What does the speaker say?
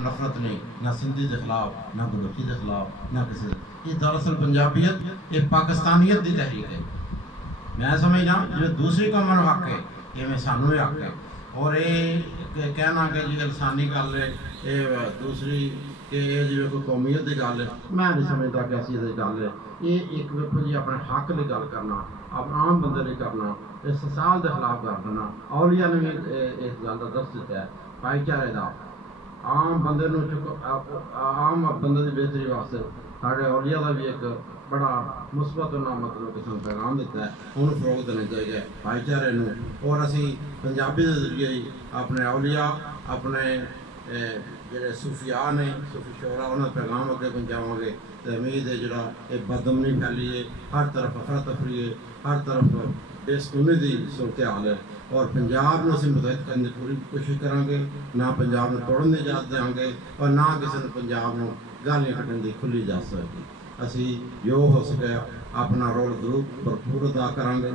खिलाफ नफरत नहीं, ना सिंधी के खिलाफ, ना बलोची के खिलाफ, ना किसी। ये दरअसल पंजाबियत एक पाकिस्तानियत की तहरीक है। मैं समझना जो दूसरी कौमों को हक है, इवें सानू भी हक है। और ये कहना कि जी लसानी गल है, ये दूसरी कि जिवें कोई कौमीयत की गल है, मैं नहीं समझता कि ऐसी गल है। ये एक देखो जी अपने हक की गल करना, अपने आम बंदे लिए करना, इस साल के खिलाफ कर देना। औलिया ने भी इस गल का दस दिता है, भाईचारे का आम बंदे आम बंदे की बेहतरी वास्ते साढ़े औलिया का भी एक बड़ा मुस्बत ना मतलब किसी पैगाम दिता है, उन्होंने फरोग देना चाहिए भाईचारे में। और असी पंजाबी के जरिए ही अपने औलिया अपने जोड़े सूफिया ने सूफी शोरा उन्होंने पैगाम अगे पहुँचावे। तो उम्मीद है जोड़ा ये बदमनी फैली है, हर तरफ अफरा तफरी है, हर तरफ बेसकूनी की सूरत हाल है। और पंजाब में असं मुतहद करने की पूरी कोशिश करांगे, ना पंजाब में तोड़न की इजाजत देंगे और ना किसी ने पंजाब में गालियां कटन की खुली इजाजत होगी। असी जो हो सके अपना रोल जरूर भरपूर अदा करांगे।